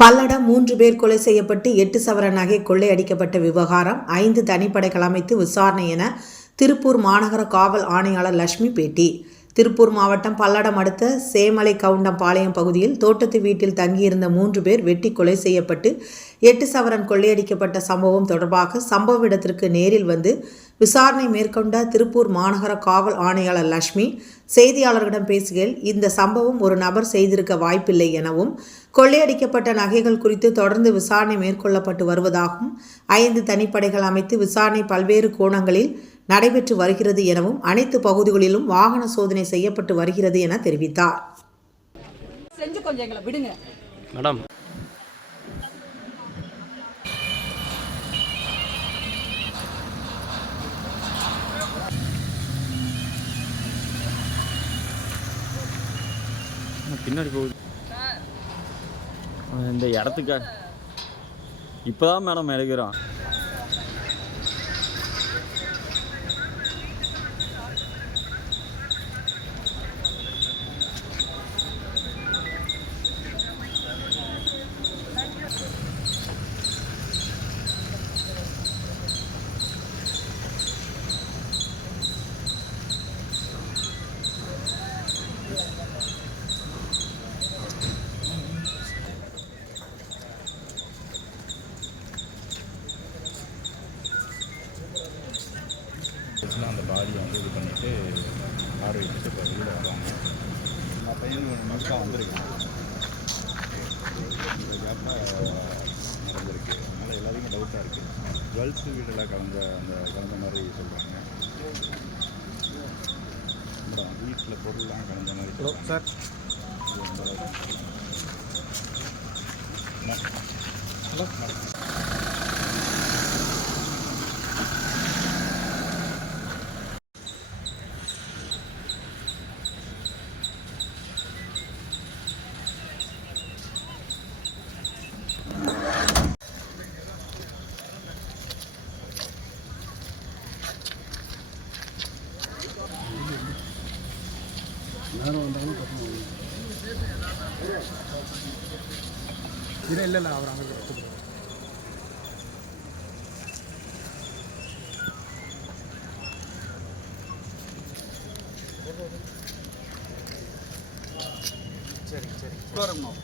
பல்லடம் 3 பேர் கொலை செய்யப்பட்டு 8 சவர நகை கொள்ளையடிக்கப்பட்ட விவகாரம் 5 தனிப்படைகள் அமைத்து விசாரணை என திருப்பூர் மாநகர காவல் ஆணையாளர் லட்சுமி பேட்டி. திருப்பூர் மாவட்டம் பல்லடம் அடுத்த சேமலை கவுண்டம்பாளையம் பகுதியில் தோட்டத்து வீட்டில் தங்கியிருந்த 3 பேர் வெட்டி கொலை செய்யப்பட்டு 8 சவரன் கொள்ளையடிக்கப்பட்ட சம்பவம் தொடர்பாக சம்பவ இடத்திற்கு நேரில் வந்து விசாரணை மேற்கொண்ட திருப்பூர் மாநகர காவல் ஆணையாளர் லட்சுமி செய்தியாளர்களிடம் பேசுகையில், இந்த சம்பவம் ஒரு நபர் செய்திருக்க வாய்ப்பில்லை எனவும், கொள்ளையடிக்கப்பட்ட நகைகள் குறித்து தொடர்ந்து விசாரணை மேற்கொள்ளப்பட்டு வருவதாகவும், 5 தனிப்படைகள் அமைத்து விசாரணை பல்வேறு கோணங்களில் நடைபெற்று வருகிறது எனவும், அனைத்து பகுதிகளிலும் வாகன சோதனை செய்யப்பட்டு வருகிறது என தெரிவித்தார். பின்னாடி போகுது இந்த இடத்துக்கு இப்போதான் மேடம் எடுக்கிறோம். அந்த பாடியை வந்து இது பண்ணிவிட்டு ஆறு வச்சுட்டு இப்போ வெளியில் வருவாங்க. நான் பையன் முழுக்காக வந்திருக்கேன். இந்த கேப்பில் நடந்திருக்கு. அதனால் எல்லாத்துக்கும் டவுட்டாக இருக்குது. ஜுவல்ஸு வீடெல்லாம் கலந்த மாதிரி சொல்கிறாங்க. வீட்டில் பொருள்லாம் கலந்த மாதிரி சார். ஹலோ யாரும் வந்தாலும் இல்லை அவர் அங்கே சரி வரணும்.